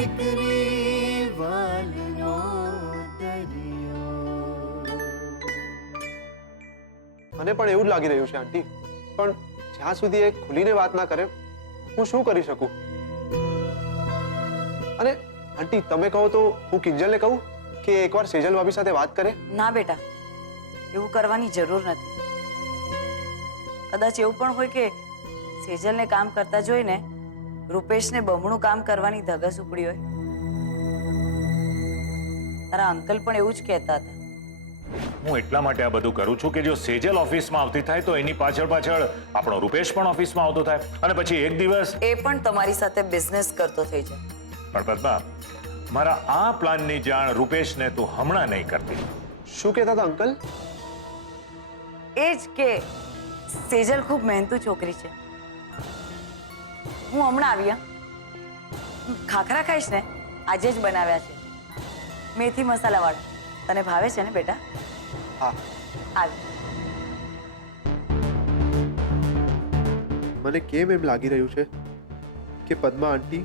દીકરી વાલનો દરિયો. મને પણ એવું જ લાગી રહ્યું છે આંટી, પણ જ્યાં સુધી એ ખુલીને વાત ના કરે હું શું કરી શકું? અને આંટી તમે કહો તો હું કિંજલને કહું કે એકવાર સેજલ ભાભી સાથે વાત કરે? ના બેટા, એવું કરવાની જરૂર નથી. કદાચ એવું પણ હોય કે સેજલને કામ કરતા જોઈને રૂપેશને બમણું કામ કરવાની ધગસ ઉપડી હોય. તારા અંકલ પણ એવું જ કહેતા હતા. હું એટલા માટે આ બધું કરું છું કે જો સેજલ ઓફિસમાં આવતી થાય તો એની પાછળ પાછળ આપણો રૂપેશ પણ ઓફિસમાં આવતો થાય અને પછી એક દિવસ એ પણ તમારી સાથે બિઝનેસ કરતો થઈ જાય. પણ પદ્મા, મારા આ પ્લાનની જાણ રૂપેશને તું હમણાં નહીં કરતી. શું કહેતા હતા અંકલ? એ જ કે સેજલ ખૂબ મહેનતુ છોકરી છે. હું હમણાં આવી. ખાખરા ખાઈશ ને? આજે જ બનાવ્યા છે, મેથી મસાલા વાળા. તને ભાવે છે ને બેટા? હા. આવી. મને કેમ એમ લાગી રહ્યું છે કે પદ્મા આંટી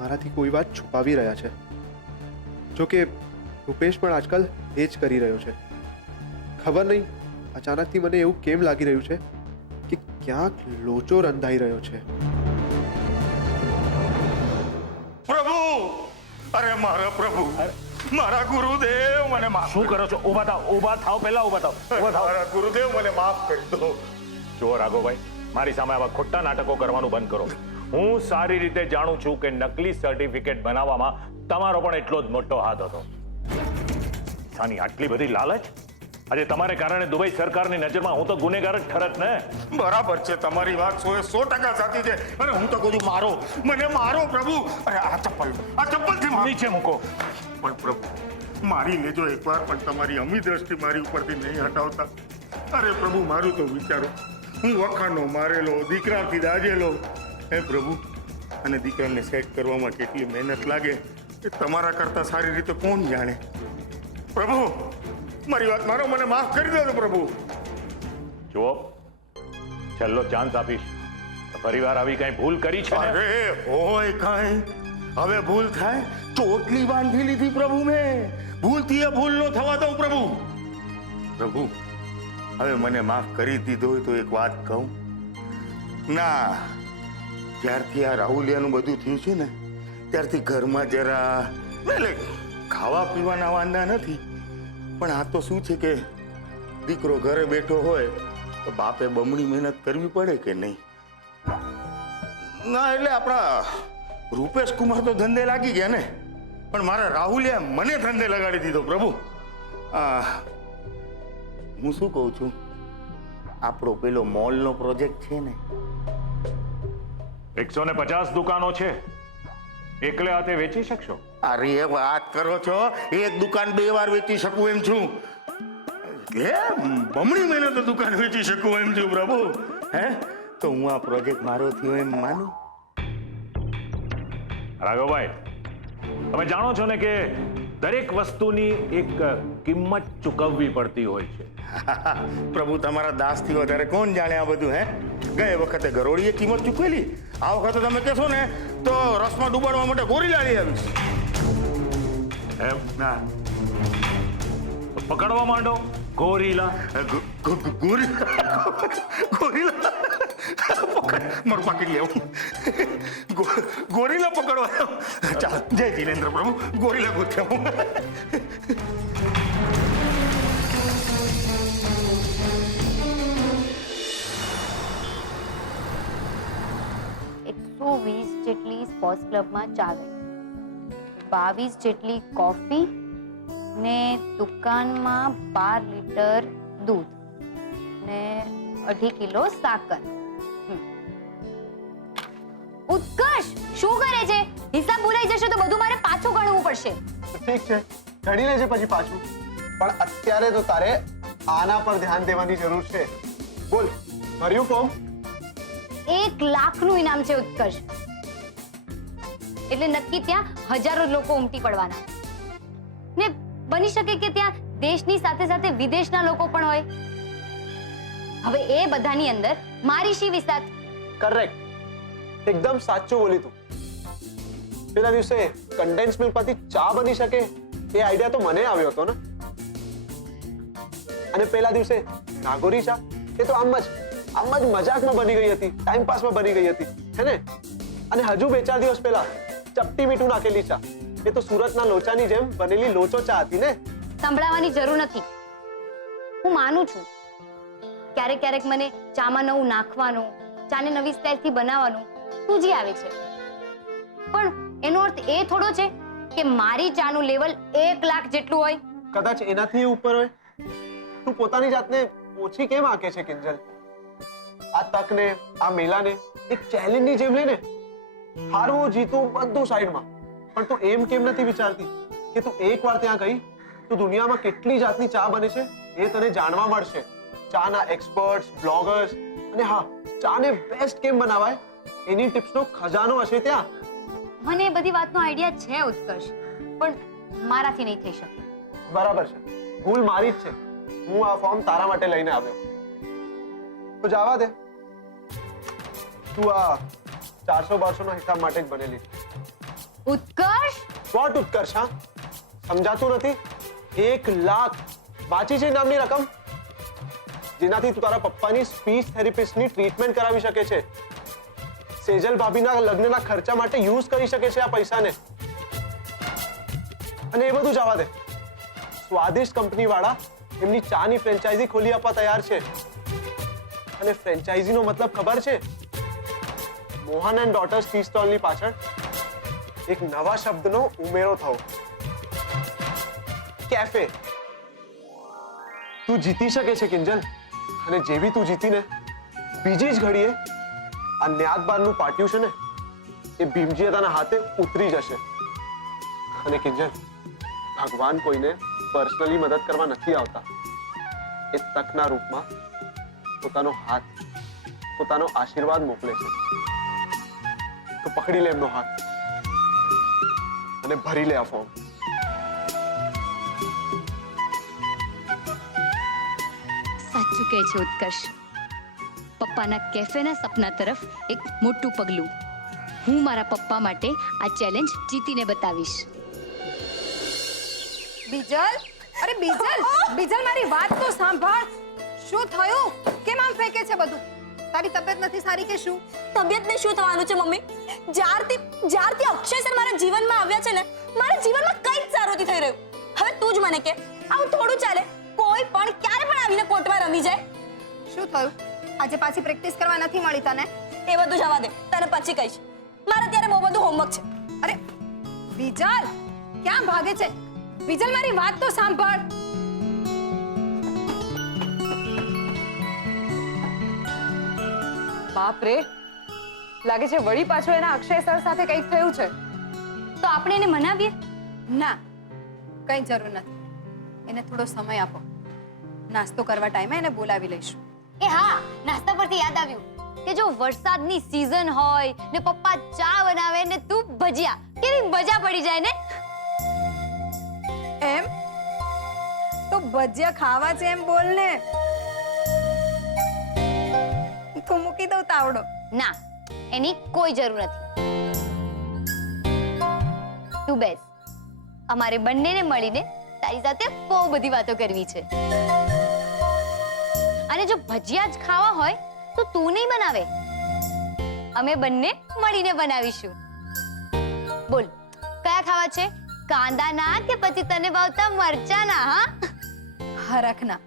મારાથી કોઈ વાત છુપાવી રહ્યા છે. જો કે રૂપેશ પણ આજકાલ એ જ કરી રહ્યો છે. ખબર નહીં અચાનકથી મને એવું કેમ લાગી રહ્યું છે કે ક્યાંક લોચો રંધાઈ રહ્યો છે. પ્રભુ, અરે મારા પ્રભુ, મારા ગુરુદેવ મને માફ. શું કરો છો? ઊભા થાવ, ઊભા થાવ, પહેલા ઊભા થાવ, ઊભા થાવ. મારા ગુરુદેવ મને માફ કરી દો. જો રાઘવભાઈ, મારી સામે આવા ખોટા નાટકો કરવાનું બંધ કરો. હું સારી રીતે જાણું છું કે નકલી સર્ટિફિકેટ બનાવવામાં તમારો પણ એટલો જ મોટો હાથ હતો. સાની આટલી બધી લાલચ? આજે તમારે કારણે દુબઈ સરકારની નજરમાં હું તો ગુનેગાર જ ઠરત ને. બરાબર છે, તમારી વાત 100% સાચી છે. અને હું તો કહું છું, મારો, મને મારો પ્રભુ. અરે આ ચપ્પલથી મારો. નીચે મૂકો. પણ પ્રભુ, મારી લેજો એકવાર, પણ તમારી અમી દ્રષ્ટિ મારી ઉપરથી નહીં હટાવતા. અરે પ્રભુ, મારું તો વિચારો. હું વખાનો મારેલો, દીકરાથી દાજેલો. હે પ્રભુ, અને દીકરાને સેટ કરવામાં કેટલી મહેનત લાગે એ તમારા કરતા સારી રીતે કોણ જાણે. પ્રભુ, મારી વાત મારો, મને માફ કરી દો પ્રભુ. જુઓ, છેલ્લો ચાન્સ આપીશ. ફરીવાર આવી કઈ ભૂલ કરી છે ને? અરે હોય કાંઈ, હવે ભૂલ થાય ચોટલી બાંધી લીધી પ્રભુ મેં. ભૂલથી એ ભૂલ ન થવા દઉં પ્રભુ. પ્રભુ, હવે મને માફ કરી દીધો હોય તો એક વાત કહું. ના, જ્યારથી આ રાહુલિયાનું બધું થયું છે ને ત્યારથી ઘરમાં જરા એટલે ખાવા પીવાના વાંધા નથી, પણ આ તો શું છે કે દીકરો ઘરે બેઠો હોય તો બાપે બમણી મહેનત કરવી પડે કે નહીં? ના, એટલે આપણા રૂપેશ કુમાર તો ધંધે લાગી ગયા ને, પણ મારા રાહુલિયા મને ધંધે લગાડી દીધો પ્રભુ. હું શું કહું છું, આપણો પેલો મોલનો પ્રોજેક્ટ છે ને, 150 દુકાનો છે, એકલે હાથે વેચી શકશો? અરે વાત કરો છો, એક દુકાન 2 વાર વેચી શકું એમ છું. હે, બમણી મહેનત દુકાન વેચી શકું એમ છું પ્રભુ. હે, તો હું આ પ્રોજેક્ટ મારો થયો એમ માનું. રાઘવભાઈ, તમે જાણો છો ને કે દરેક વસ્તુની એક કિંમત ચૂકવવી પડતી હોય છે. પ્રભુ, તમારા દાસથી વધારે કોણ જાણે આ બધું? હે, ગયે વખતે ગરોળીએ કિંમત ચૂકવેલી, આ વખતે તમે કહેશો ને તો રસમાં ડૂબાડવા માટે ગોરીલા લઈ આવીશ. એમ? ના, તો પકડવા માંડો ગોરીલા. ગોરીલા મારું પાકીટ લેવું. ગોરીલા પકડવા. ચાલ, જય જીનેન્દ્ર પ્રભુ, ગોરીલા ગોત્યા. જેટલી સ્પોર્ટ્સ ક્લબમાં ચા ગઈ, 22 જેટલી કોફી ને દુકાનમાં 12 લીટર દૂધ ને 2.5 કિલો સાકર. ઉત્કર્ષ, શું કરે છે? હિસાબ ભૂલાઈ જશે તો બધું મારે પાછું ગણવું પડશે. ઠીક છે, ગણી લેજે પછી પાછું, પણ અત્યારે તો તારે આના પર ધ્યાન દેવાની જરૂર છે. બોલ, ભર્યું ફોર્મ? 1 લાખનું ઇનામ છે ઉત્કર્ષ. એટલે નક્કી ત્યાં હજારો લોકો ઉમટી પડવાના ને બની શકે કે ત્યાં દેશની સાથે સાથે વિદેશના લોકો પણ હોય. હવે એ બધાની અંદર મારી શી વિસાત? કરેક્ટ, એકદમ સાચું બોલી તું. પેલા દિવસે કન્ડેન્સ મિલ્કમાંથી ચા બની શકે એ આઈડિયા તો મને આવ્યો હતો ને. અને પેલા દિવસે નાગોરી ચા એ તો આમ જ મજાકમાં બની ગઈ હતી, ટાઈમ પાસમાં બની ગઈ હતી, હે ને? અને હજુ 2-4 દિવસ પહેલા ચપટી મીઠું નાખેલી ચા એ તો સુરતના લોચાની જેમ બનેલી લોચો ચા હતી ને. સંભળાવવાની જરૂર નથી. હું માનું છું ક્યારેક ક્યારેક મને ચામાં નવું નાખવાનું, ચાને નવી સ્ટાઇલથી બનાવવાનું સૂઝી આવે છે, પણ એનો અર્થ એ થોડો છે કે મારી ચાનું લેવલ 1 લાખ જેટલું હોય. કદાચ એનાથી ઉપર હોય. તું પોતાની જાતને ઓછી કેમ આંકે છે કિંજલ? આ તકને, આ મેલાને એક ચેલેન્જની જેમ લઈને હારવું જીતવું બધું સાઈડમાં, પણ તું એમ કેમ નથી વિચારતી કે તું એકવાર ત્યાં ગઈ તો દુનિયામાં કેટલી જાતની ચા બને છે એ તને જાણવા મળશે. ચાના એક્સપર્ટ્સ, બ્લોગર્સ, અને હા, ચાને બેસ્ટ કેમ બનાવાય એની ટિપ્સનો ખજાનો હશે ત્યાં. મને એ બધી વાતનો આઈડિયા છે ઉત્કર્ષ, પણ મારાથી નહીં થઈ શકે. બરાબર છે, ભૂલ મારી જ છે. હું આ ફોર્મ તારા માટે લઈને આવ્યો. તો જવા દે, તું આ 400-200 ના હિસાબ માટે જ બનેલી છે. ઉત્કર્ષ, વોટ ઉત્કર્ષ? હા, સમજાતું નથી? 1 લાખ વાંચી છે નામની રકમ, જેનાથી તું તારા પપ્પાની સ્પીચ થેરેપિસ્ટની ટ્રીટમેન્ટ કરાવી શકે છે. સેજલ ભાભીના લગ્નના ખર્ચા માટે યુઝ કરી શકે છે આ પૈસાને. અને એ બધું જવા દે, સ્વાદિષ્ટ કંપની વાળા એમની ચાની ફ્રેન્ચાઇઝી ખોલી આપવા તૈયાર છે. અને ફ્રેન્ચાઇઝીનો મતલબ ખબર છે? મોહન એન્ડ ડોટર્સ ટી સ્ટોલની પાછળ એક નવા શબ્દનો ઉમેરો થયો, કેફે. તું જીતી શકે છે કિંજલ, અને જેવી તું જીતીને બીજી જ ઘડીએ આ ન્યાતબારનું પાટિયું છે ને એ ભીમજીયાના હાથે ઉતરી જશે. અને કિંજલ, ભગવાન કોઈને પર્સનલી મદદ કરવા નથી આવતા. એ તકના રૂપમાં પોતાનો હાથ, પોતાનો આશીર્વાદ મોકલે છે. તો પકડી લે એમનો હાથ અને ભરી લે આ ફોર્મ. સાચું કહે છે ઉત્કર્ષ. પપ્પાના કેફેના સપના તરફ એક મોટું પગલું. હું મારા પપ્પા માટે આ ચેલેન્જ જીતીને બતાવીશ. બીજલ, અરે બીજલ, બીજલ મારી વાત તો સાંભળ. શું થયું? કેમ આમ ફેંકે છે બધું? તારી તબિયત નથી સારી કે શું? તબિયતને શું થવાનું છે મમ્મી? જ્યારથી અક્ષય સર મારા જીવનમાં આવ્યા છે ને, મારા જીવનમાં કંઈ જ સારું નથી થઈ રહ્યું. હવે તું જ મને કે આવું થોડું ચાલે? કોઈ પણ ક્યારે પણ આવીને કોર્ટમાં રમી જાય. શું થયું? આજે પાછી પ્રેક્ટિસ કરવા નથી મળી તને? એ બધું જવા દે, તને પછી કહીશ. મારે અત્યારે બહુ બધું હોમવર્ક છે. અરે બીજલ, ક્યાં ભાગે છે? બીજલ મારી વાત તો સાંભળ. બાપ રે, લાગે છે વળી પાછો એના અક્ષય સર સાથે કંઈક થયું છે. તો આપણે એને મનાવીએ? ના, કંઈ જરૂર નથી. એને થોડો સમય આપો. નાસ્તો કરવા ટાઈમે એને બોલાવી લઈશું. એ હા, નાસ્તા પરથી યાદ આવ્યું કે જો વરસાદની સીઝન હોય ને પપ્પા ચા બનાવે ને તું ભજીયા, કેવી મજા પડી જાય ને. એમ તો ભજીયા ખાવા છે એમ બોલ ને. તો મૂકી દઉં તાવડો. ના, એની કોઈ જરૂર નથી. તું બેસ, અમારે બંનેને મળીને તારી સાથે બહુ બધી વાતો કરવી છે. અને જો ભજીયા જ ખાવા હોય તો તું નહીં બનાવે, અમે બંને મળીને બનાવીશું. બોલ, કયા ખાવા છે? કાંદાના કે પછી તને ભાવતા મરચાના? હા, હરખના.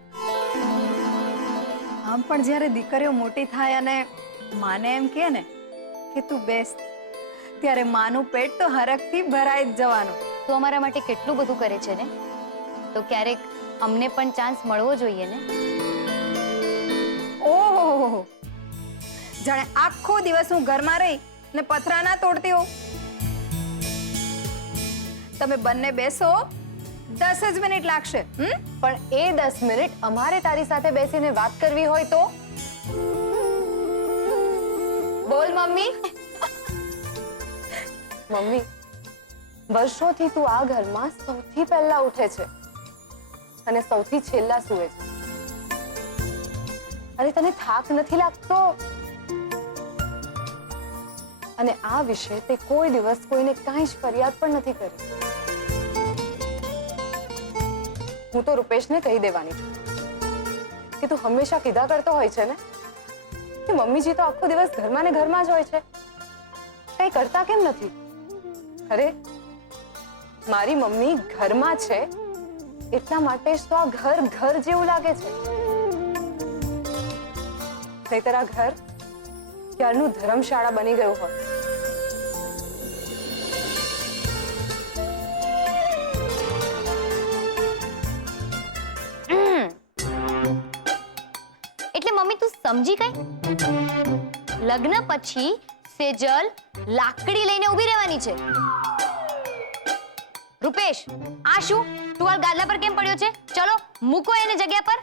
આમ પણ જ્યારે દીકરીઓ મોટી થાય અને માને એમ કહે ને કે તું બેસ, ત્યારે માનું પેટ તો હરખથી ભરાઈ જ જવાનું. તું અમારા માટે કેટલું બધું કરે છે ને, તો ક્યારેક અમને પણ ચાન્સ મળવો જોઈએ ને. ઓહો, જાણે આખો દિવસ હું ઘરમાં રહી ને પથરા ના તોડતી હોઉં. તમે બંને બેસો, 10 જ મિનિટ લાગશે. પણ એ 10 મિનિટ અમારે તારી સાથે બેસીને વાત કરવી હોય તો? બોલ મમ્મી. મમ્મી, વર્ષોથી તું આ ઘરમાં સૌથી પહેલા ઉઠે છે અને સૌથી છેલ્લા સૂવે છે. અને તને થાક નથી લાગતો? અને આ વિશે તે કોઈ દિવસ કોઈને કાંઈ જ ફરિયાદ પણ નથી કરી. હું તો રૂપેશને કહી દેવાની છું કે તું હંમેશા કીધા કરતો હોય છે ને કે મમ્મીજી તો આખો દિવસ ઘરમાં ને ઘરમાં જ હોય છે, કંઈ કરતા કેમ નથી? અરે મારી મમ્મી ઘરમાં છે એટલા માટે જ તો આ ઘર ઘર જેવું લાગે છે. નહીતર આ ઘર ક્યારનું ધર્મશાળા બની ગયું હોત. એટલે મમ્મી તું સમજી ગઈ? લગ્ન પછી સેજલ લાકડી લઈને ઊભી રહેવાની છે. રૂપેશ, આ શું તું આ ગાદલા પર કેમ પડ્યો છે? ચલો મૂકો એને જગ્યા પર.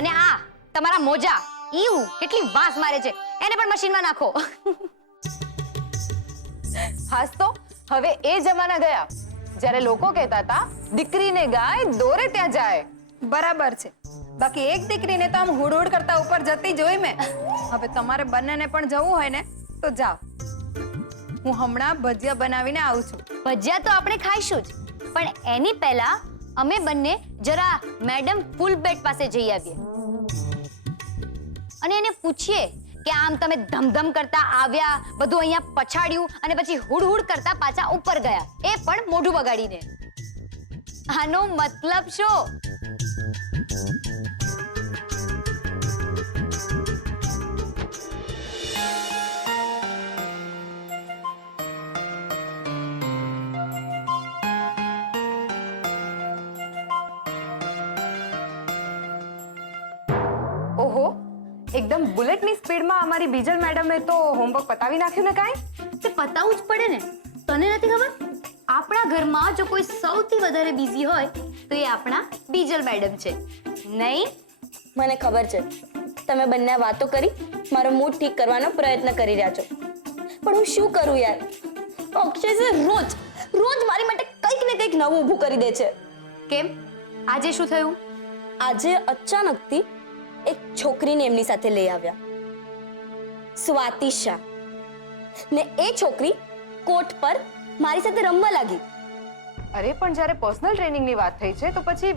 અને આ તમારા મોજા, ઈવ કેટલી વાસ મારે છે, એને પણ મશીનમાં નાખો. હાસ તો હવે એ જમાના ગયા જ્યારે લોકો કહેતા હતા દીકરીને ગાય દોરે ત્યાં જાય. બરાબર છે. બાકી એક દીકરીને તો આમ હુડ હુડ કરતા ઉપર જતી જોઈ મેં. હવે તમારે બંનેને પણ જવું હોય ને તો જાઓ. હું હમણાં ભજીયા બનાવીને આવું છું. ભજીયા તો આપણે ખાઈશું જ, પણ એની પહેલા અમે બંને જરા મેડમ ફૂલ બેડ પાસે જઈ આવીએ અને એને પૂછીએ કે આમ તમે ધમધમ કરતા આવ્યા, બધું અહીંયા પછાડ્યું અને પછી હુડ હુડ કરતા પાછા ઉપર ગયા, એ પણ મોઢું બગાડીને. આનો મતલબ શું? ઓહો, એકદમ બુલેટની સ્પીડમાં અમારી બીજલ મેડમે તો હોમવર્ક પતાવી નાખ્યું ને કાંઈ? તે પતાવું જ પડે ને. તને નથી ખબર? આપણા ઘરમાં જો કોઈ સૌથી વધારે બિઝી હોય તો એ આપણા બીજલ મેડમ છે, નહીં? મને ખબર છે તમે બંને આ વાતો કરી મારો મૂડ ઠીક કરવાનો પ્રયત્ન કરી રહ્યા છો, પણ હું શું કરું યાર? અક્ષય છે રોજ રોજ મારી માટે કંઈક ને કંઈક નવું ઊભું કરી દે છે. કેમ? આજે શું થયું? આજે અચાનકથી એક છોકરીને એમની સાથે લઈ આવ્યા, સ્વાતિ શાહ. ને એ છોકરી કોર્ટ પર મારી સાથે રમવા લાગી. અરે પણ જ્યારે પર્સનલ ટ્રેનિંગની વાત થઈ છે તો પછી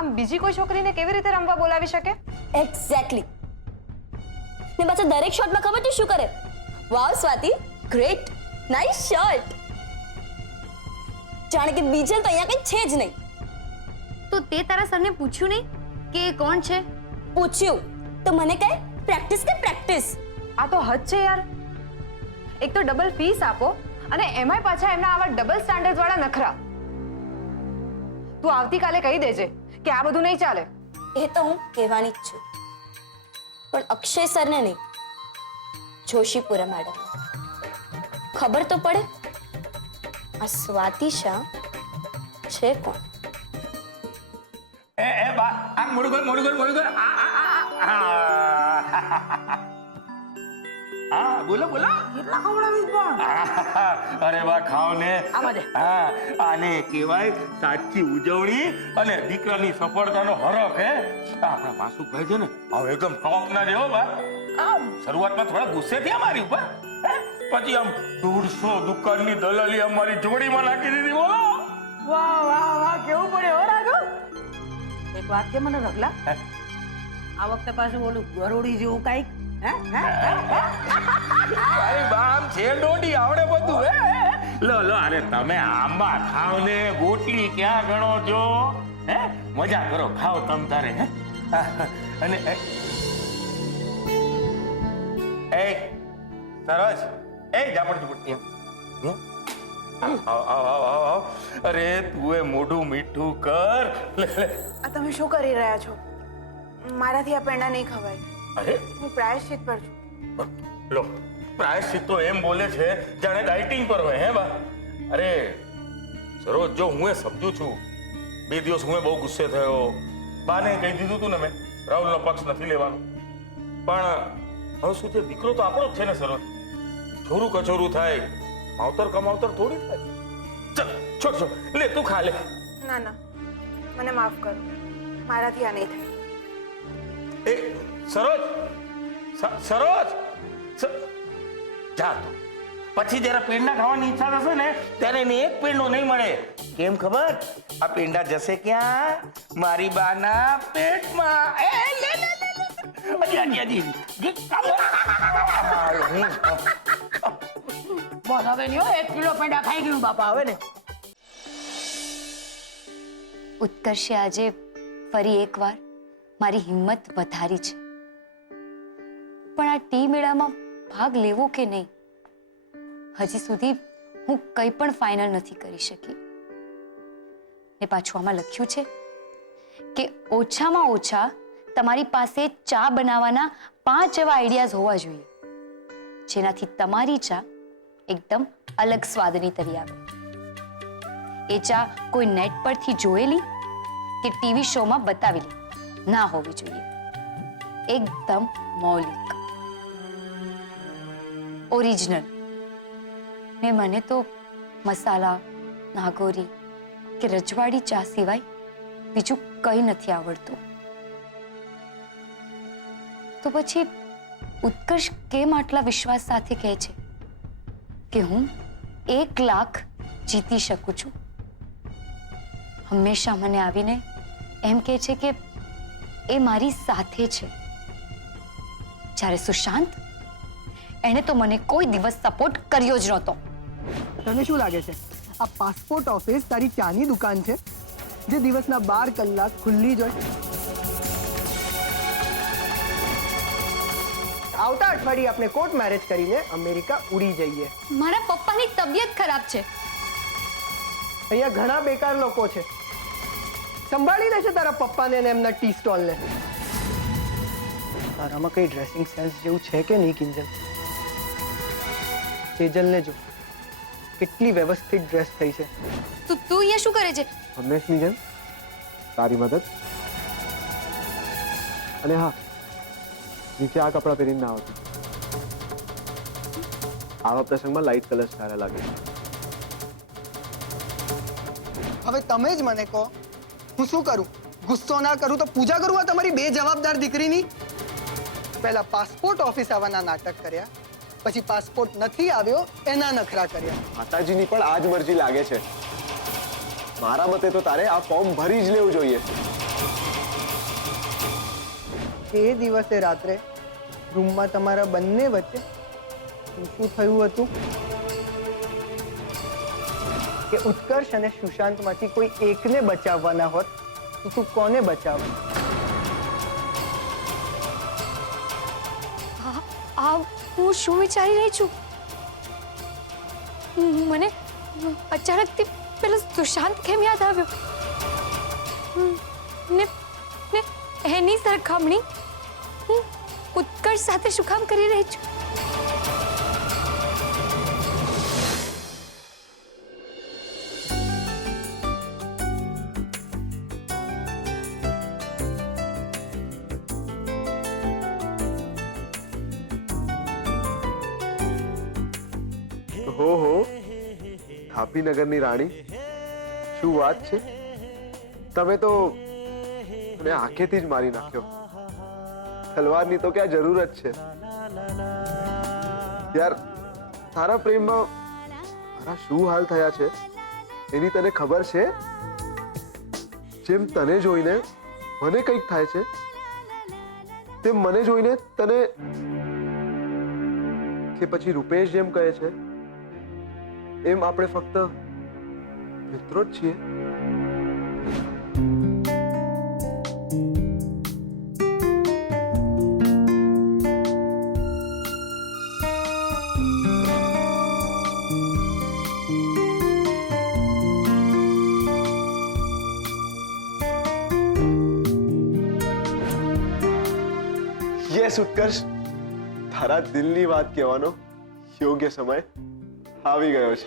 આમ બીજી કોઈ છોકરીને કેવી રીતે રમવા બોલાવી શકે? એક્ઝેક્ટલી. ને પાછા દરેક શોટમાં ખબર છે શું કરે? વાવ સ્વાતિ, ગ્રેટ, નાઇસ શોટ. જાણે કે બીજલ તો અહીંયા કંઈ છે જ નહીં. તો તે તારા સરને પૂછ્યું નહીં કે એ કોણ છે? પૂછ્યું તો મને કહે પ્રેક્ટિસ કે પ્રેક્ટિસ. આ તો હદ છે યાર. એક તો ડબલ ફીસ આપો અને એમાંય પાછા એમના આવા ડબલ સ્ટાન્ડર્ડ વાળા નખરા. તું આવતીકાલે કહી દેજે કે આ બધું નહીં ચાલે. એ તો હું કહેવાની જ છું, પણ અક્ષય સરને નહીં, જોશીપુરા મેડમ. ખબર તો પડે આ સ્વાતિ શાહ છે કોણ? એ બા આ મોડું કર હા બોલો કેટલા ખવડાવી પણ અરે બા ખાવ ને. હા, આને કહેવાય સાચી ઉજવણી અને દીકરાની સફળતાનો હરખ. હે આપણા માસુભાઈ છે ને હવે એકદમ ટોપ ના જેવો બા. આમ શરૂઆતમાં થોડા ગુસ્સે થયા મારી ઉપર, પછી આમ 150 દુકાનની દલાલી અમારી જોડીમાં નાખી દીધી. બોલો વાહ કેવું પડે હો રાઘવ. એક વાત કે મને રગલા, આ વખતે પાછું ઓલું ગરોડી જેવું કાંઈક અરે બામ છે ડોડી આવડે બધું. હે લો અરે તમે આંબા ખાવ ને ગોટલી ક્યાં ગણો છો? હે મજા કરો, ખાઓ તમ તારે. હે અને એ સરસ એ જાપડ આવ. અરે તું એ મોઢું મીઠું કર. આ તમે શું કરી રહ્યા છો? મારાથી આ પેંડા નહીં ખવાય. અરે હું પ્રાયશ્ચિત પર છું. લો પ્રાયશ્ચિત તો એમ બોલે છે જાણે ડાયટિંગ પર હોય. હે બા અરે સરોજ, જો હું એ સમજુ છું 2 દિવસ હું બહુ ગુસ્સે થયો, બાને કહી દીધું તું ને મેં રાહુલનો પક્ષ નથી લેવાનો, પણ હવે શું છે, દીકરો તો આપણો જ છે ને સરોજ. છોરું કચોરું થાય, માવતર કમાવતર થોડી થાય. ચલ છોડ લે તું ખા લે. ના મને માફ કરો, મારાથી આ નહીં થાય. એ સરોજ સરોજ જા તું. પછી જયારે પેંડા ખાવાની ઈચ્છા થશે ને ત્યારે એને એક પેંડો નહીં મળે. કેમ ખબર? આ પેંડા જશે ક્યાં? મારી બાના પેટમાં. એ લે લે લે. હજી હજી હજી. બસ હવે નહીં હો, 1 કિલો પેંડા ખાઈ ગયું બાપા હવે ને. ઉત્કર્ષે આજે ફરી એકવાર મારી હિંમત વધારી છે. પણ આ ટી મેળામાં ભાગ લેવો કે નહીં, હજી સુધી હું કંઈ પણ ફાઇનલ નથી કરી શકી. ને પાછું આમાં લખ્યું છે કે ઓછામાં ઓછા તમારી પાસે ચા બનાવવાના 5 એવા આઈડિયાઝ હોવા જોઈએ જેનાથી તમારી ચા એકદમ અલગ સ્વાદની તરી આવે. એ ચા કોઈ નેટ પરથી જોયેલી કે ટીવી શોમાં બતાવેલી ના હોવી જોઈએ. એકદમ મૌલિક, ઓરિજિનલ. ને મને તો મસાલા, નાગોરી કે રજવાડી ચા સિવાય બીજું કંઈ નથી આવડતું. તો પછી ઉત્કર્ષ કેમ આટલા વિશ્વાસ સાથે કહે છે કે હું 1 લાખ જીતી શકું છું? હંમેશા મને આવીને એમ કહે છે કે એ મારી સાથે છે, જ્યારે સુશાંત, એણે તો મને કોઈ દિવસ સપોર્ટ કર્યો જ નહોતો. તને શું લાગે છે આ પાસપોર્ટ ઓફિસ તારી ચાની દુકાન છે જે દિવસના 12 કલાક ખુલ્લી જ હોય? આવતા અઠવાડિયે આપણે કોર્ટ મેરેજ કરીને અમેરિકા ઉડી જઈએ. મારા પપ્પાની તબિયત ખરાબ છે. અહીંયા ઘણા બેકાર લોકો છે. સંભાળી લેશે તારા પપ્પાને અને એમના ટી સ્ટોલને. તારામાં કઈ ડ્રેસિંગ સેન્સ જેવું છે કે નહીં કિંજલ? સેજલને જો કેટલી વ્યવસ્થિત ડ્રેસ થઈ છે. તું અહીંયા શું કરે છે? હંમેશની જેમ તારી મદદ. અને હા, નીચે આ કપડાં પહેરીને ના આવતી. આવા પ્રસંગમાં લાઇટ કલર સારા લાગે. હવે તમે જ મને કહો, હું શું કરું? ગુસ્સો ના કરું તો પૂજા કરું આ તમારી બેજવાબદાર દીકરીની? પહેલા પાસપોર્ટ ઓફિસ આવવાના નાટક કર્યા, પછી પાસપોર્ટ નથી આવ્યો એના નખરા કર્યા. માતાજીની પણ આ જ મરજી લાગે છે. મારા મતે તો તારે આ ફોર્મ ભરી જ લેવું જોઈએ. એ દિવસે રાત્રે રૂમમાં તમારા બંને વચ્ચે શું થયું હતું કે ઉત્કર્ષ અને સુશાંતમાંથી કોઈ એકને બચાવવાના હોત તો તું કોને બચાવ? આ હું શું વિચારી રહી છું? મને અચાનકથી પેલો સુશાંત કેમ યાદ આવ્યો? ને એની સરખામણી હું ઉત્કર્ષ સાથે શું કામ કરી રહી છું? હો થાપીનગરની રાણી, શું વાત છે! તમે તો મને આંખેથી જ મારી નાખ્યો. તલવારની તો ક્યાં જરૂરત છે યાર. તારા પ્રેમમાં મારા શું હાલ થયા છે એની તને ખબર છે? જેમ તને જોઈને મને કંઈક થાય છે, તેમ મને જોઈને તને, કે પછી રૂપેશ જેમ કહે છે એમ આપણે ફક્ત મિત્રો જ છીએ. યસ ઉત્કર્ષ, તારા દિલની વાત કહેવાનો યોગ્ય સમય આવી ગયો છે.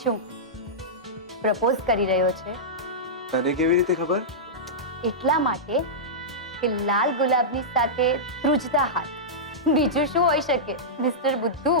શું પ્રપોઝ કરી રહ્યો છે? તને કેવી રીતે ખબર? એટલા માટે કે લાલ ગુલાબની સાથે ધ્રુજતા હાથ બીજું શું હોઈ શકે મિસ્ટર બુદ્ધુ?